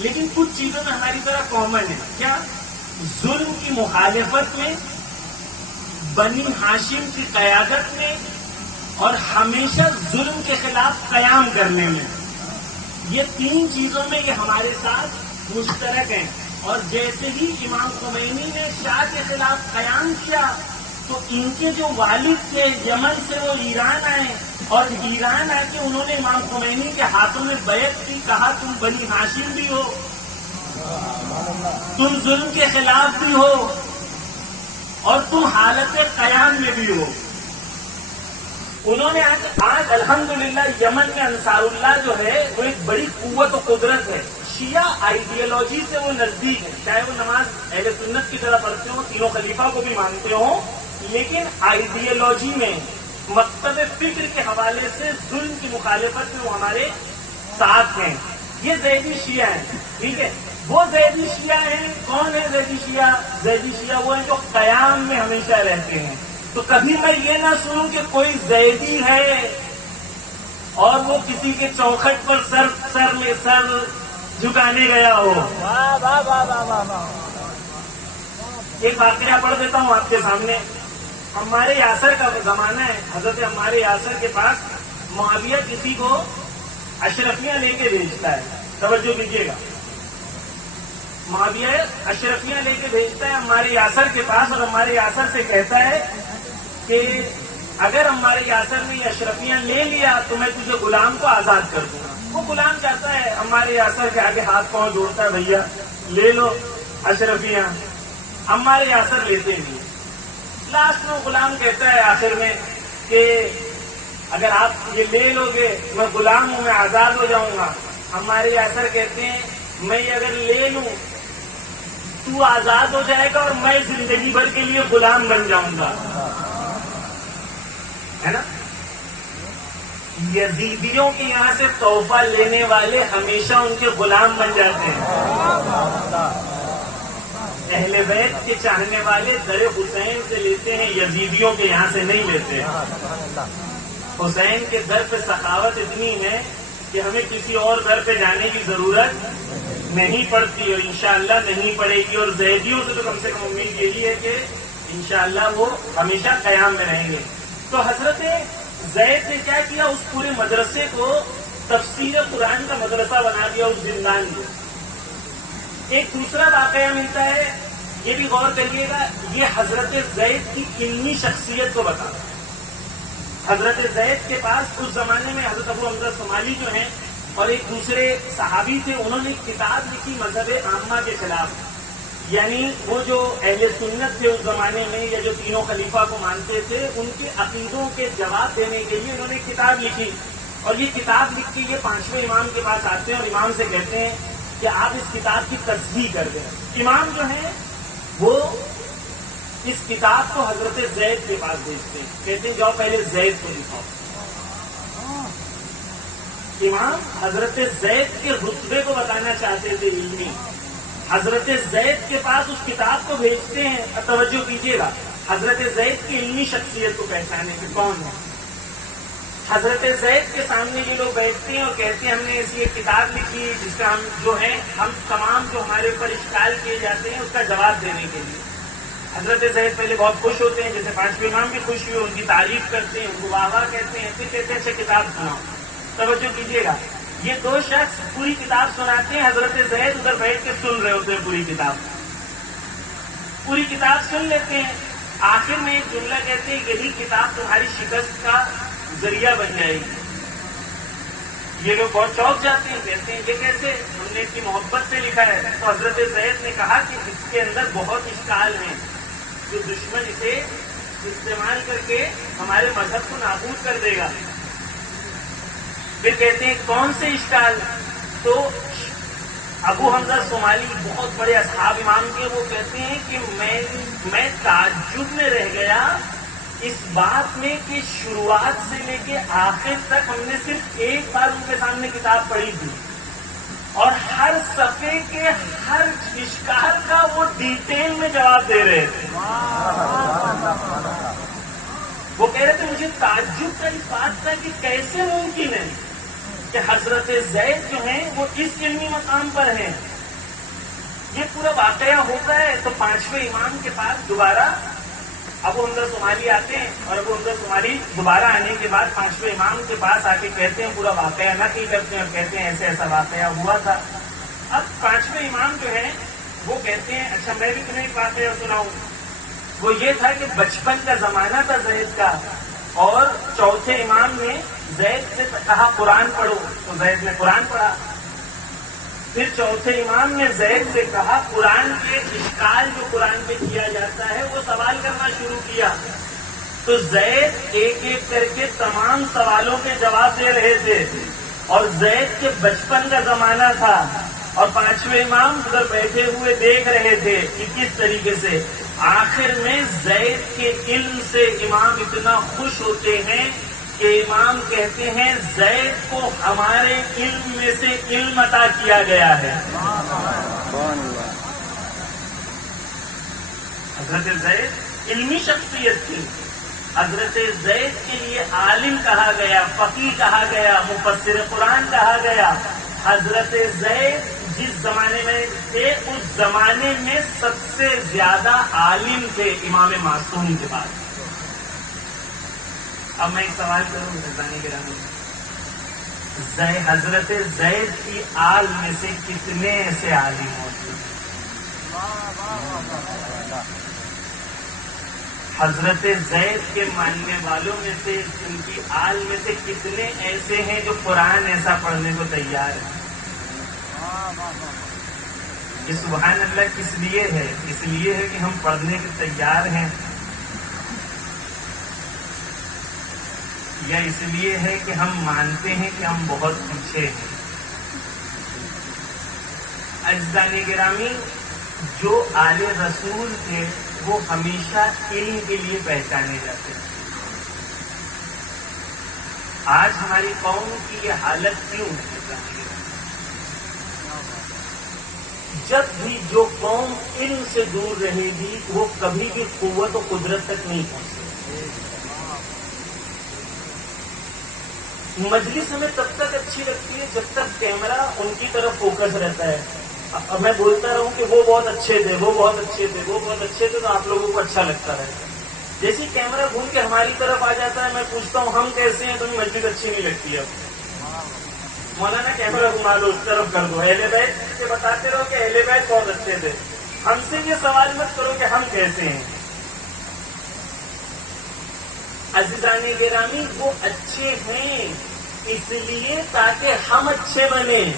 لیکن کچھ چیزوں میں ہماری طرح کامن ہے. کیا؟ ظلم کی مخالفت میں، بنی ہاشم کی قیادت میں، اور ہمیشہ ظلم کے خلاف قیام کرنے میں. یہ تین چیزوں میں یہ ہمارے ساتھ مشترک ہیں. اور جیسے ہی امام خمینی نے شاہ کے خلاف قیام کیا تو ان کے جو والد تھے یمن سے وہ ایران آئے، اور ایران آ کے انہوں نے امام خمینی کے ہاتھوں میں بیعت کی. کہا تم بنی ہاشم بھی ہو، تم ظلم کے خلاف بھی ہو، اور تم حالت قیام میں بھی ہو. انہوں نے آج الحمدللہ یمن میں انصار اللہ جو ہے وہ ایک بڑی قوت و قدرت ہے. شیعہ آئیڈیالوجی سے وہ نزدیک ہے، چاہے وہ نماز اہل سنت کی طرح پڑھتے ہوں، تینوں خلیفہ کو بھی مانتے ہوں، لیکن آئیڈیالوجی میں، مکتب فکر کے حوالے سے ظلم کی مخالفت میں وہ ہمارے ساتھ ہیں. یہ زیدی شیعہ ہیں. ٹھیک ہے، وہ زیدی شیعہ ہیں. کون ہے زیدی شیعہ؟ زیدی شیعہ وہ ہیں جو قیام میں ہمیشہ رہتے ہیں. تو کبھی میں یہ نہ سنوں کہ کوئی زیدی ہے اور وہ کسی کے چوکھٹ پر سر میں سر جھکانے گیا ہو. ایک واقعہ پڑھ دیتا ہوں آپ کے سامنے. عمار یاسر کا زمانہ ہے. حضرت عمار یاسر کے پاس معاویہ کسی کو اشرفیاں لے کے بھیجتا ہے. توجہ کیجیے گا. معاویہ اشرفیاں لے کے بھیجتا ہے عمار یاسر کے پاس، اور عمار یاسر سے کہتا ہے کہ اگر عمار یاسر نے اشرفیاں لے لیا تو میں تجھے غلام کو آزاد کر دوں گا. وہ غلام جاتا ہے عمار یاسر کے آگے ہاتھ پاؤں جوڑتا ہے، بھیا لے لو اشرفیاں. عمار یاسر لیتے نہیں. لاسٹ میں غلام کہتا ہے آخر میں کہ اگر آپ یہ لے لو گے میں غلام ہوں، میں آزاد ہو جاؤں گا. عمار یاسر کہتے ہیں میں یہ اگر لے لوں تو آزاد ہو جائے گا اور میں زندگی بھر کے لیے غلام بن جاؤں گا. ہے نا؟ یزیدیوں کے یہاں سے تحفہ لینے والے ہمیشہ ان کے غلام بن جاتے ہیں. اہل بیت کے چاہنے والے در حسین سے لیتے ہیں، یزیدیوں کے یہاں سے نہیں لیتے. حسین کے در پہ سخاوت اتنی ہے کہ ہمیں کسی اور در پہ جانے کی ضرورت نہیں پڑتی، اور انشاءاللہ نہیں پڑے گی. اور زیدیوں سے تو کم سے کم امید یہی ہے کہ انشاءاللہ وہ ہمیشہ قیام میں رہیں گے. تو حضرت زید نے کیا کیا؟ اس پورے مدرسے کو تفسیر قرآن کا مدرسہ بنا دیا اس زندان میں. ایک دوسرا واقعہ ملتا ہے، یہ بھی غور کریے گا، یہ حضرت زید کی علمی شخصیت کو بتا. حضرت زید کے پاس اس زمانے میں حضرت ابو حمزہ صومالی جو ہیں اور ایک دوسرے صحابی تھے، انہوں نے ایک کتاب لکھی مذہب عامہ کے خلاف. یعنی وہ جو اہل سنت تھے اس زمانے میں، یا جو تینوں خلیفہ کو مانتے تھے، ان کے عقیدوں کے جواب دینے کے لیے انہوں نے ایک کتاب لکھی. اور یہ کتاب لکھ کے یہ پانچویں امام کے پاس آتے ہیں اور امام سے کہتے ہیں کہ آپ اس کتاب کی تصحیح کر دیں. امام جو ہیں وہ اس کتاب کو حضرت زید کے پاس بھیجتے ہیں، کہتے ہیں جاؤ پہلے زید کو دکھاؤ. امام حضرت زید کے رتبے کو بتانا چاہتے تھے علمی. حضرت زید کے پاس اس کتاب کو بھیجتے ہیں. توجہ کیجیے گا، حضرت زید کی علمی شخصیت کو پہچانے کے کون ہے. حضرت زید کے سامنے یہ لوگ بیٹھتے ہیں اور کہتے ہیں ہم نے ایسی ایک کتاب لکھی جس کا ہم تمام جو ہمارے اوپر اشکال کیے جاتے ہیں اس کا جواب دینے کے لیے. حضرت زید پہلے بہت خوش ہوتے ہیں، جیسے پانچویں امام بھی خوش ہوئے، ان کی تعریف کرتے ہیں، ان کو واہ واہ کہتے ہیں، پھر کہتے ہیں اچھا کتاب سناؤ. توجہ کیجیے گا، یہ دو شخص پوری کتاب سناتے ہیں، حضرت زید ادھر بیٹھ کے سن رہے ہوتے ہیں. پوری کتاب سن لیتے ہیں. آخر میں ایک جملہ کہتے ہیں یہی کتاب تمہاری شکست کا ذریعہ بن جائے گی. یہ لوگ بہت چونک جاتے ہیں، کہتے ہیں یہ کیسے، ہم نے اتنی محبت سے لکھا ہے. تو حضرت زید نے کہا کہ اس کے اندر بہت اشکال ہیں جو دشمن اسے استعمال کر کے ہمارے مذہب کو نابود کر دے گا. پھر کہتے ہیں کون سے اشکال؟ تو ابو حمزہ صومالی بہت بڑے اصحاب امام کے، وہ کہتے ہیں کہ میں تعجب میں رہ گیا اس بات میں کہ شروعات سے لے کے آخر تک ہم نے صرف ایک بار ان کے سامنے کتاب پڑھی تھی اور ہر صفحے کے ہر اشکال کا وہ ڈیٹیل میں جواب دے رہے تھے. وہ کہہ رہے تھے مجھے تعجب کا اس بات تھا کہ کیسے ممکن ہے کہ حضرت زید جو ہیں وہ اس علمی مقام پر ہیں. یہ پورا واقعہ ہوتا ہے تو پانچویں امام کے پاس دوبارہ ابو حمزہ صومالی آتے ہیں اور ابو حمزہ صومالی دوبارہ آنے کے بعد پانچویں امام کے پاس آ کے کہتے ہیں، پورا واقعہ نقل کرتے ہیں اور کہتے ہیں ایسے ایسا واقعہ ہوا تھا. اب پانچویں امام جو ہے وہ کہتے ہیں اچھا میں بھی تمہیں ایک واقعہ سناؤں. وہ یہ تھا کہ بچپن کا زمانہ تھا زید کا، اور چوتھے امام نے زید سے کہا قرآن پڑھو تو زید نے قرآن پڑھا. پھر چوتھے امام نے زید سے کہا قرآن کے اشکال جو قرآن پہ کیا جاتا ہے وہ سوال کرنا شروع کیا. تو زید ایک ایک کر کے تمام سوالوں کے جواب دے رہے تھے، اور زید کے بچپن کا زمانہ تھا، اور پانچویں امام ادھر بیٹھے ہوئے دیکھ رہے تھے کہ کس طریقے سے. آخر میں زید کے علم سے امام اتنا خوش ہوتے ہیں کہ امام کہتے ہیں زید کو ہمارے علم میں سے علم عطا کیا گیا ہے. حضرت زید علمی شخصیت تھی. حضرت زید کے لیے عالم کہا گیا، فقیہ کہا گیا، مفسر قرآن کہا گیا. حضرت زید جس زمانے میں تھے اس زمانے میں سب سے زیادہ عالم تھے امام معصوم کے بعد. اب میں ایک سوال کروں مہربانی گرامی، حضرت زید کی آل میں سے کتنے ایسے عالم موجود ہیں؟ حضرت زید کے ماننے والوں میں سے ان کی آل میں سے کتنے ایسے ہیں جو قرآن ایسا پڑھنے کو تیار ہیں؟ یہ سبحان اللہ کس لیے ہے؟ اس لیے ہے کہ ہم پڑھنے کے تیار ہیں، یا اس لیے ہے کہ ہم مانتے ہیں کہ ہم بہت پیچھے ہیں؟ عزیزان گرامی، جو آل رسول تھے وہ ہمیشہ علم کے لیے پہچانے جاتے ہیں. آج ہماری قوم کی یہ حالت کیوں ہے؟ جب بھی جو قوم علم سے دور رہے گی وہ کبھی بھی قوت و قدرت تک نہیں پہنچ سکتی. مجلس ہمیں تب تک اچھی لگتی ہے جب تک کیمرہ ان کی طرف فوکس رہتا ہے. اب میں بولتا رہوں کہ وہ بہت اچھے تھے، وہ بہت اچھے تھے، وہ بہت اچھے تھے، تو آپ لوگوں کو اچھا لگتا رہتا ہے. جیسے کیمرہ گھوم کے ہماری طرف آ جاتا ہے، میں پوچھتا ہوں ہم کیسے ہیں، تو مجلس اچھی نہیں لگتی. اب مولانا کیمرہ گھما دو، اس طرف کر دو، اہل بیت سے بتاتے رہو کہ اہل بیت بہت اچھے تھے. ہم سے یہ سوال مت کرو کہ ہم کیسے ہیں. عزیزان گرامی، وہ اچھے ہیں اس لیے تاکہ ہم اچھے بنیں.